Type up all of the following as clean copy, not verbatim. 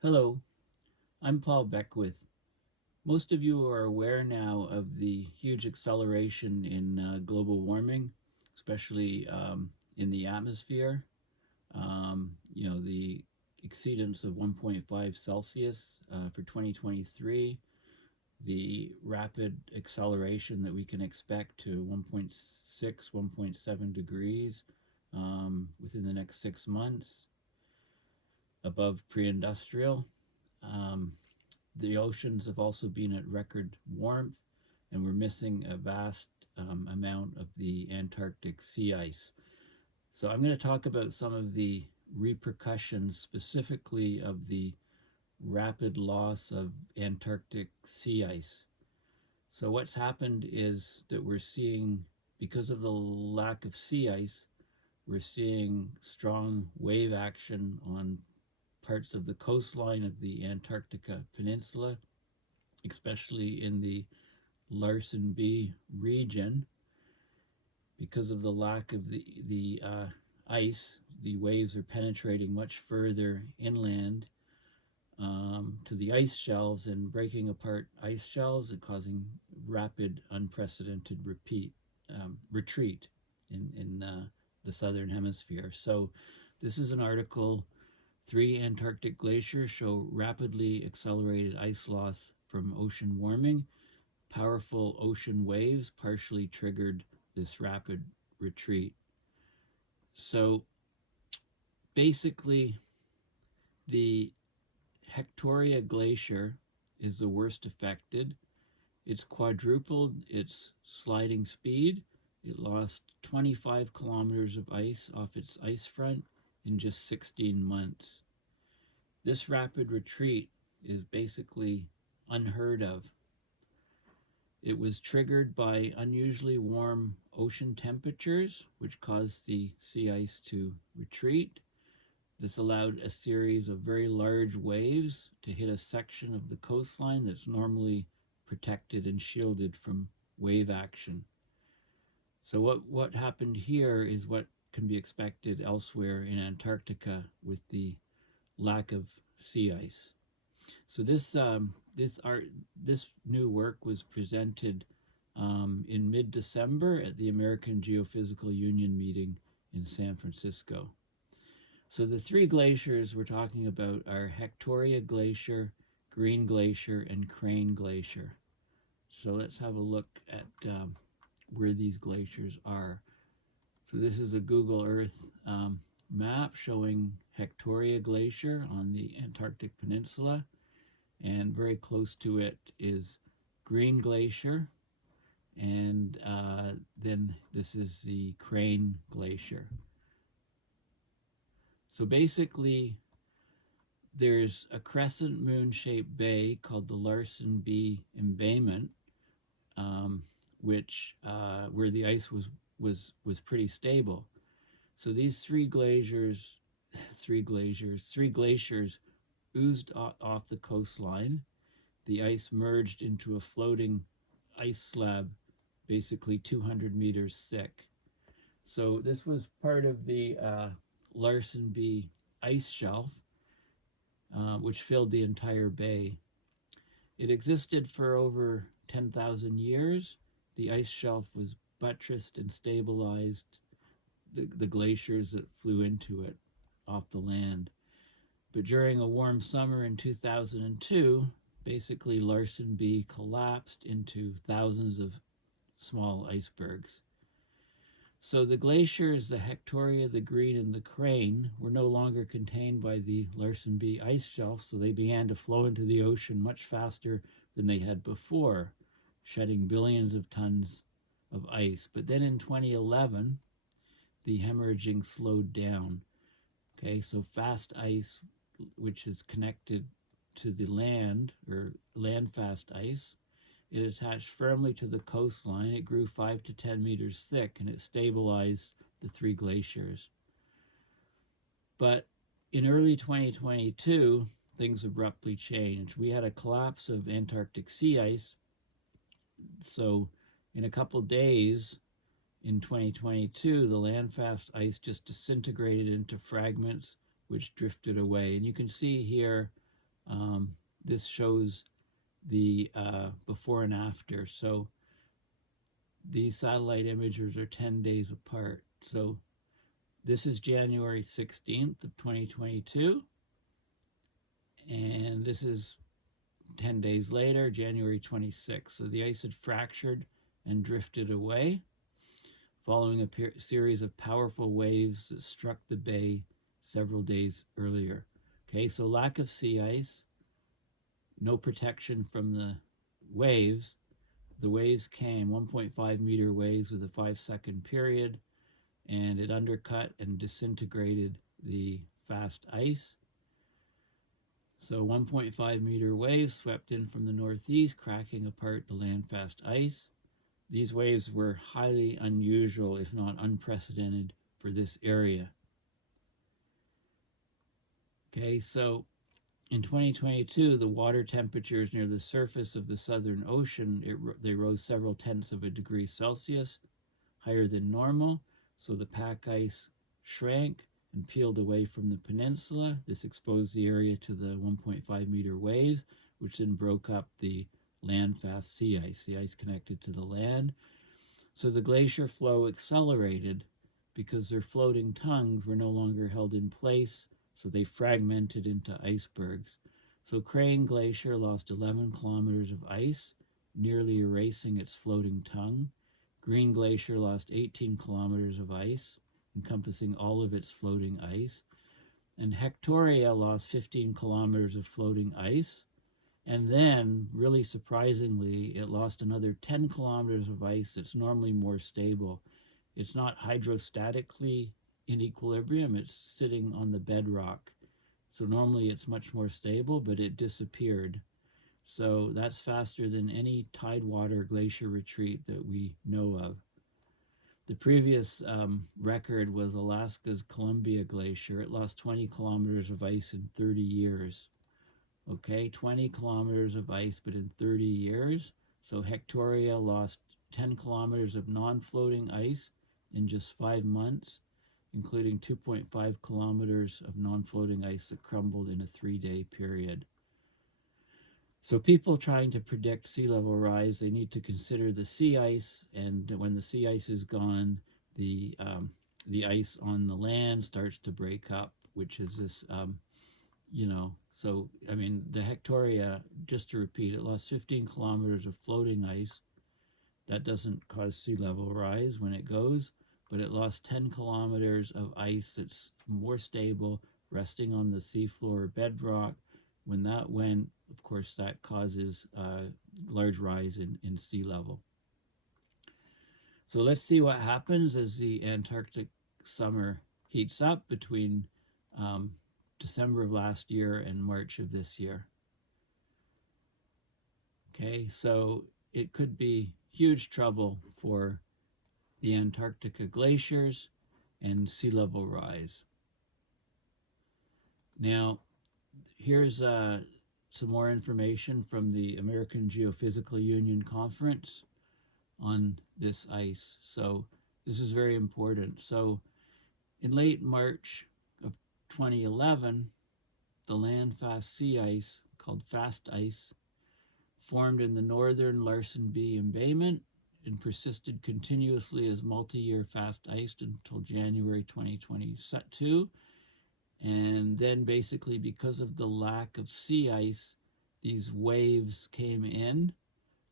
Hello, I'm Paul Beckwith. Most of you are aware now of the huge acceleration in global warming, especially in the atmosphere. The exceedance of 1.5 Celsius for 2023, the rapid acceleration that we can expect to 1.6, 1.7 degrees within the next 6 months above pre-industrial. Um, The oceans have also been at record warmth, and we're missing a vast amount of the Antarctic sea ice. So I'm going to talk about some of the repercussions specifically of the rapid loss of Antarctic sea ice. So what's happened is that we're seeing, because of the lack of sea ice, we're seeing strong wave action on parts of the coastline of the Antarctica Peninsula, especially in the Larsen B region. Because of the lack of the ice, the waves are penetrating much further inland to the ice shelves and breaking apart ice shelves and causing rapid, unprecedented retreat in the southern hemisphere. So, this is an article. 3 Antarctic glaciers show rapidly accelerated ice loss from ocean warming. Powerful ocean waves partially triggered this rapid retreat. So basically, the Hectoria Glacier is the worst affected. It's quadrupled its sliding speed. It lost 25 kilometers of ice off its ice front in just 16 months. This rapid retreat is basically unheard of. It was triggered by unusually warm ocean temperatures, which caused the sea ice to retreat. This allowed a series of very large waves to hit a section of the coastline that's normally protected and shielded from wave action. So what happened here is what can be expected elsewhere in Antarctica with the lack of sea ice. So this new work was presented in mid-December at the American Geophysical Union meeting in San Francisco. So the 3 glaciers we're talking about are Hectoria Glacier, Green Glacier, and Crane Glacier. So let's have a look at where these glaciers are. So this is a Google Earth map showing Hectoria Glacier on the Antarctic Peninsula, and very close to it is Green Glacier, and then this is the Crane Glacier. So basically, there's a crescent moon-shaped bay called the Larsen B embayment, which where the ice was pretty stable. So these three glaciers oozed off the coastline. The ice merged into a floating ice slab, basically 200 meters thick. So this was part of the Larsen B ice shelf, which filled the entire bay. It existed for over 10,000 years. The ice shelf was buttressed and stabilized the glaciers that flew into it off the land. But during a warm summer in 2002, basically Larsen B collapsed into thousands of small icebergs. So the glaciers, the Hectoria, the Green, and the Crane, were no longer contained by the Larsen B ice shelf, so they began to flow into the ocean much faster than they had before, shedding billions of tons of ice. But then in 2011, the hemorrhaging slowed down. Okay, so fast ice, which is connected to the land, or land fast ice, it attached firmly to the coastline. It grew 5 to 10 meters thick, and it stabilized the 3 glaciers. But in early 2022, things abruptly changed. We had a collapse of Antarctic sea ice. So in a couple days in 2022, the landfast ice just disintegrated into fragments which drifted away. And you can see here This shows the before and after. So these satellite images are 10 days apart. So this is January 16th of 2022, and this is 10 days later, January 26th. So the ice had fractured and drifted away, following a series of powerful waves that struck the bay several days earlier. Okay, so lack of sea ice, no protection from the waves. The waves came 1.5 meter waves with a 5-second period, and it undercut and disintegrated the fast ice. So 1.5 meter waves swept in from the northeast, cracking apart the landfast ice. These waves were highly unusual, if not unprecedented, for this area. Okay, so in 2022, the water temperatures near the surface of the Southern Ocean, they rose several tenths of a degree Celsius, higher than normal. So the pack ice shrank and peeled away from the peninsula. This exposed the area to the 1.5 meter waves, which then broke up the landfast sea ice, the ice connected to the land. So the glacier flow accelerated because their floating tongues were no longer held in place, so they fragmented into icebergs. So Crane Glacier lost 11 kilometers of ice, nearly erasing its floating tongue. Green Glacier lost 18 kilometers of ice, encompassing all of its floating ice. And Hectoria lost 15 kilometers of floating ice. And then, really surprisingly, it lost another 10 kilometers of ice that's normally more stable. It's not hydrostatically in equilibrium, it's sitting on the bedrock. So normally it's much more stable, but it disappeared. So that's faster than any tidewater glacier retreat that we know of. The previous record was Alaska's Columbia Glacier. It lost 20 kilometers of ice in 30 years. Okay, 20 kilometers of ice, but in 30 years. So Hectoria lost 10 kilometers of non-floating ice in just 5 months, including 2.5 kilometers of non-floating ice that crumbled in a 3-day period. So people trying to predict sea level rise, they need to consider the sea ice, and when the sea ice is gone, the ice on the land starts to break up, which is this so, I mean, the Hectoria, just to repeat, it lost 15 kilometers of floating ice. That doesn't cause sea level rise when it goes, but it lost 10 kilometers of ice that's more stable, resting on the seafloor bedrock. When that went, of course, that causes a large rise in sea level. So let's see what happens as the Antarctic summer heats up between December of last year and March of this year. Okay, so it could be huge trouble for the Antarctica glaciers and sea level rise. Now, here's some more information from the American Geophysical Union conference on this ice. So this is very important. So in late March of 2011, the landfast sea ice, called fast ice, formed in the northern Larsen B enbayment and persisted continuously as multi-year fast ice until January 2022. And then basically because of the lack of sea ice, these waves came in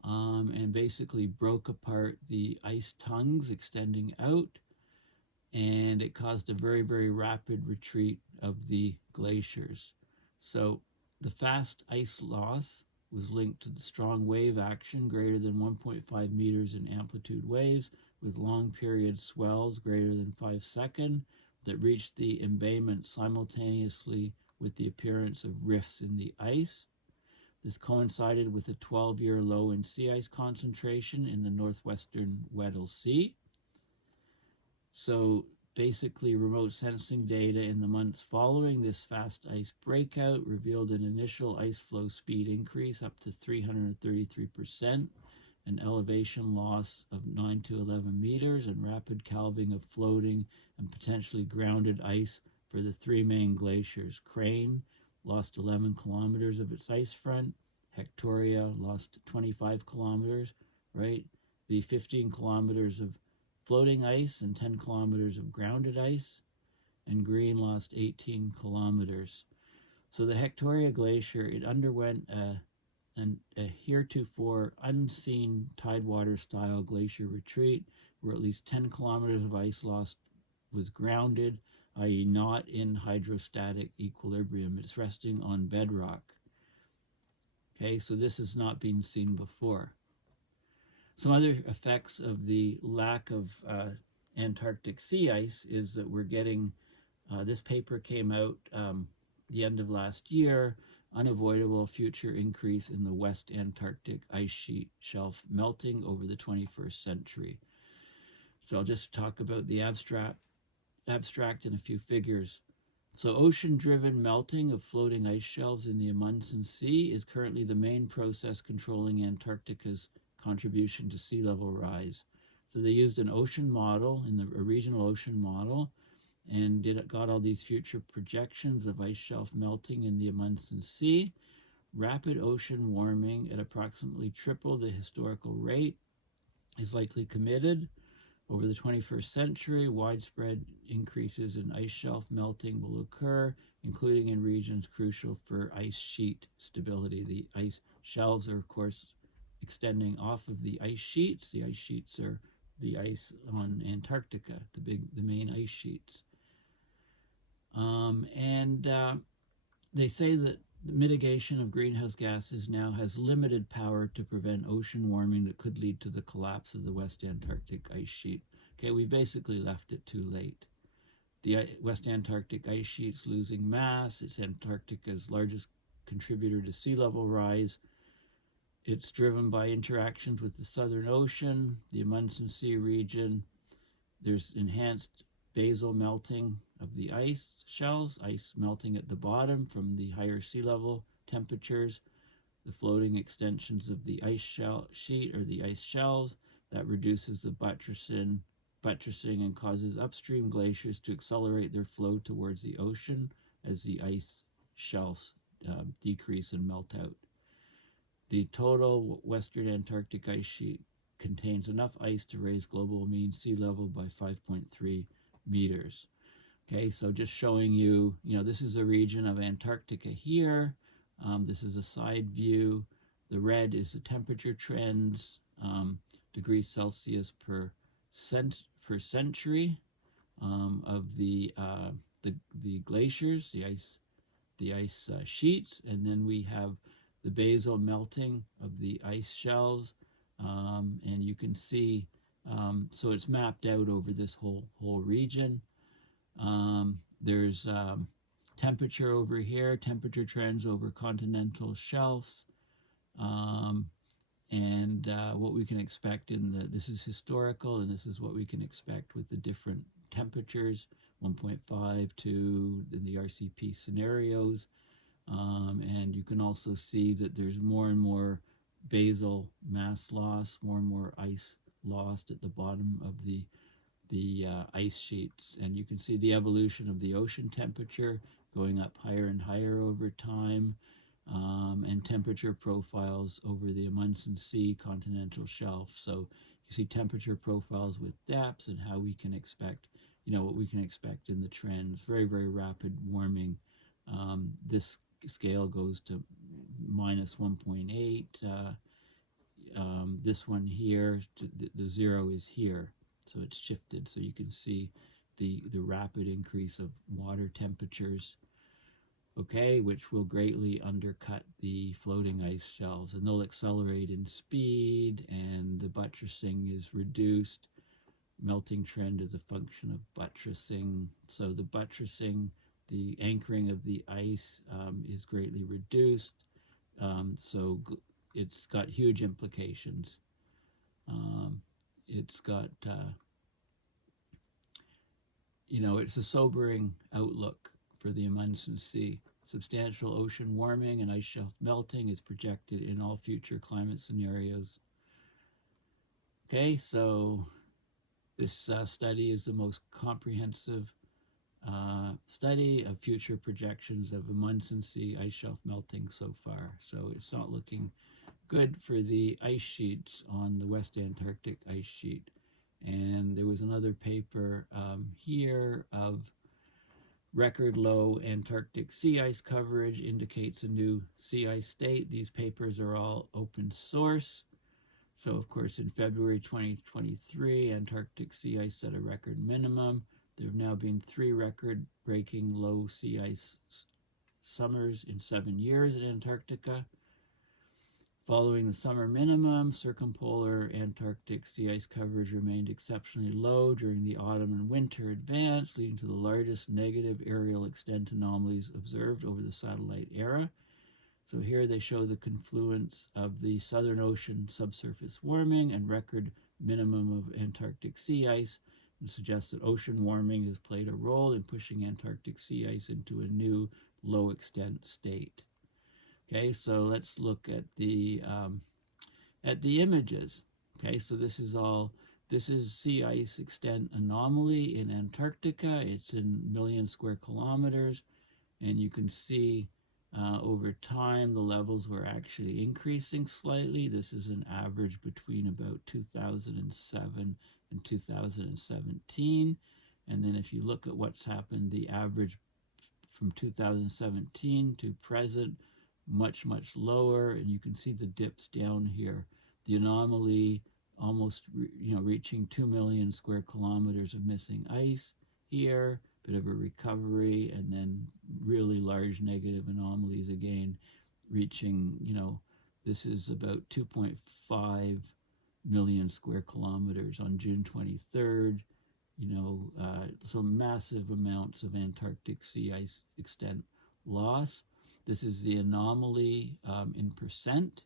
and basically broke apart the ice tongues extending out, and it caused a very, very rapid retreat of the glaciers. So the fast ice loss was linked to the strong wave action, greater than 1.5 meters in amplitude waves, with long period swells greater than 5 seconds that reached the enbayment simultaneously with the appearance of rifts in the ice. This coincided with a 12-year low in sea ice concentration in the northwestern Weddell Sea. So basically, remote sensing data in the months following this fast ice breakout revealed an initial ice flow speed increase up to 333%, an elevation loss of 9 to 11 meters, and rapid calving of floating and potentially grounded ice for the three main glaciers, Crane, lost 11 kilometers of its ice front. Hectoria lost 25 kilometers, right? The 15 kilometers of floating ice and 10 kilometers of grounded ice. And Green lost 18 kilometers. So the Hectoria Glacier, it underwent a heretofore unseen tidewater style glacier retreat where at least 10 kilometers of ice lost was grounded, i.e. not in hydrostatic equilibrium. It's resting on bedrock. Okay, so this has not been seen before. Some other effects of the lack of Antarctic sea ice is that we're getting, this paper came out the end of last year, unavoidable future increase in the West Antarctic ice sheet shelf melting over the 21st century. So I'll just talk about the abstract and a few figures. So ocean-driven melting of floating ice shelves in the Amundsen Sea is currently the main process controlling Antarctica's contribution to sea level rise. So they used an ocean model, a regional ocean model, and got all these future projections of ice shelf melting in the Amundsen Sea. Rapid ocean warming at approximately triple the historical rate is likely committed. Over the 21st century, widespread increases in ice shelf melting will occur, including in regions crucial for ice sheet stability. The ice shelves are, of course, extending off of the ice sheets. The ice sheets are the ice on Antarctica, the main ice sheets. They say that the mitigation of greenhouse gases now has limited power to prevent ocean warming that could lead to the collapse of the West Antarctic ice sheet. Okay, we basically left it too late. The West Antarctic ice sheet's losing mass. It's Antarctica's largest contributor to sea level rise. It's driven by interactions with the Southern Ocean, the Amundsen Sea region. There's enhanced basal melting of the ice shells, ice melting at the bottom from the higher sea level temperatures, the floating extensions of the ice sheet or the ice shelves that reduces the buttressing and causes upstream glaciers to accelerate their flow towards the ocean as the ice shelves decrease and melt out. The total Western Antarctic ice sheet contains enough ice to raise global mean sea level by 5.3 meters. Okay, so just showing you, this is a region of Antarctica here. This is a side view. The red is the temperature trends, degrees Celsius per century of the glaciers, the ice sheets, and then we have the basal melting of the ice shelves, and you can see, so it's mapped out over this whole region. There's temperature over here, temperature trends over continental shelves, and what we can expect this is historical, and this is what we can expect with the different temperatures, 1.5 to in the RCP scenarios. And you can also see that there's more and more basal mass loss, more and more ice lost at the bottom of the ice sheets. And you can see the evolution of the ocean temperature going up higher and higher over time, and temperature profiles over the Amundsen Sea continental shelf. So you see temperature profiles with depths and how we can expect, what we can expect in the trends. Very, very rapid warming. This scale goes to minus 1.8. This one here, the zero is here, so it's shifted. So you can see the rapid increase of water temperatures, okay, which will greatly undercut the floating ice shelves, and they'll accelerate in speed, and the buttressing is reduced. Melting trend is a function of buttressing. So the buttressing, the anchoring of the ice is greatly reduced. So it's got huge implications. It's got, it's a sobering outlook for the Amundsen Sea. Substantial ocean warming and ice shelf melting is projected in all future climate scenarios. Okay, so this study is the most comprehensive study of future projections of a Munson Sea ice shelf melting so far. So it's not looking good for the ice sheets on the West Antarctic ice sheet. And there was another paper here of record low Antarctic sea ice coverage indicates a new sea ice state. These papers are all open source. So, of course, in February 2023, Antarctic sea ice set a record minimum. There have now been 3 record-breaking low sea ice summers in 7 years in Antarctica. Following the summer minimum, circumpolar Antarctic sea ice coverage remained exceptionally low during the autumn and winter advance, leading to the largest negative aerial extent anomalies observed over the satellite era. So here they show the confluence of the Southern Ocean subsurface warming and record minimum of Antarctic sea ice, and suggests that ocean warming has played a role in pushing Antarctic sea ice into a new low extent state. Okay, so let's look at the images. Okay, so this is sea ice extent anomaly in Antarctica. It's in million square kilometers, and you can see over time the levels were actually increasing slightly. This is an average between about 2007 and 2017. And then if you look at what's happened, the average from 2017 to present, much lower, and you can see the dips down here. The anomaly almost reaching 2 million square kilometers of missing ice here, bit of a recovery, and then really large negative anomalies again, reaching, this is about 2.5 million square kilometers on June 23rd. So massive amounts of Antarctic sea ice extent loss. This is the anomaly in percent,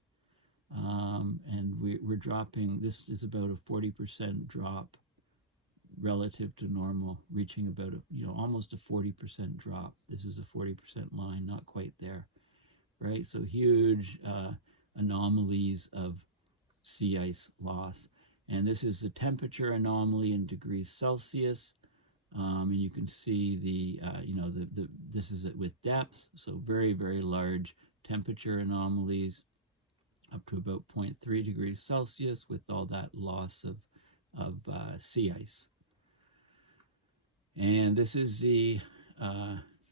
and we're dropping. This is about a 40% drop relative to normal, reaching about almost a 40% drop. This is a 40% line, not quite there, right? So huge anomalies of sea ice loss. And this is the temperature anomaly in degrees Celsius. And you can see this is it with depth, so very large temperature anomalies up to about 0.3 degrees Celsius with all that loss of sea ice. And this is the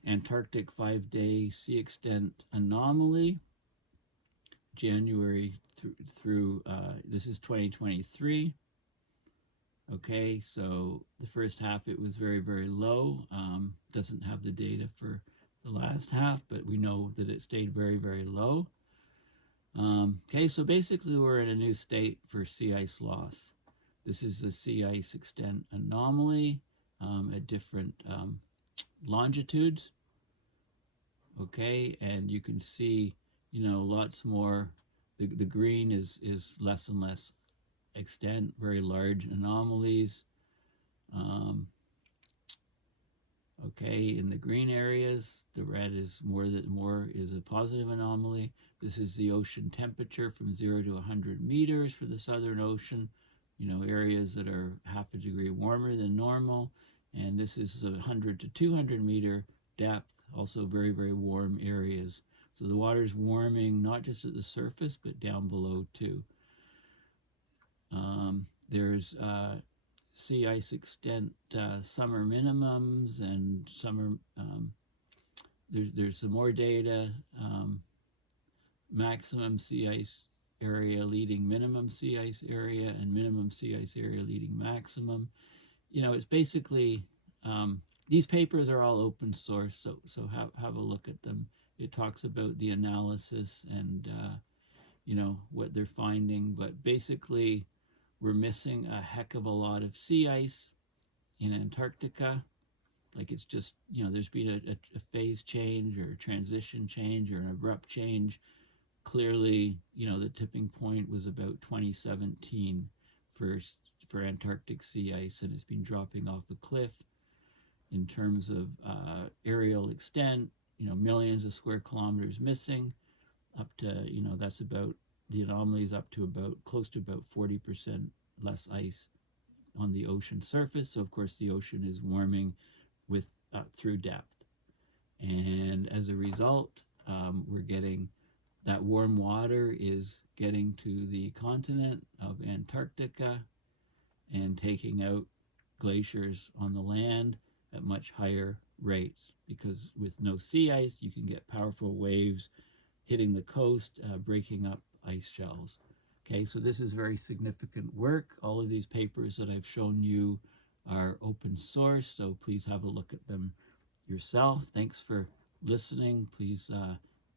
Antarctic 5-day sea extent anomaly, January through this is 2023. Okay, so the first half it was very low. Doesn't have the data for the last half, but we know that it stayed very low. Okay, so basically we're in a new state for sea ice loss. This is the sea ice extent anomaly at different longitudes. Okay, and you can see, lots more. The green is less and less extent, very large anomalies. Okay, in the green areas, the red is more is a positive anomaly. This is the ocean temperature from 0 to 100 meters for the Southern Ocean, areas that are half a degree warmer than normal. And this is 100 to 200 meter depth, also very warm areas. So the water's warming not just at the surface, but down below too. There's sea ice extent summer minimums and summer, there's some more data, maximum sea ice area leading minimum sea ice area, and minimum sea ice area leading maximum. It's basically, these papers are all open source, so have a look at them. It talks about the analysis and what they're finding, but basically we're missing a heck of a lot of sea ice in Antarctica. Like, it's just, there's been a phase change or a transition change or an abrupt change. Clearly, the tipping point was about 2017 for Antarctic sea ice, and it's been dropping off a cliff in terms of aerial extent, millions of square kilometers missing, up to, that's about, the anomalies up to about, close to about 40% less ice on the ocean surface. So of course the ocean is warming with through depth. And as a result, we're getting that warm water is getting to the continent of Antarctica and taking out glaciers on the land at much higher rates, because with no sea ice you can get powerful waves hitting the coast, breaking up ice shelves. Okay, so this is very significant work. All of these papers that I've shown you are open source, so please have a look at them yourself. Thanks for listening. Please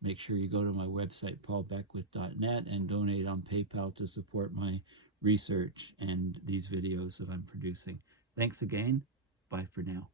make sure you go to my website, paulbeckwith.net, and donate on PayPal to support my research and these videos that I'm producing. Thanks again. Bye for now.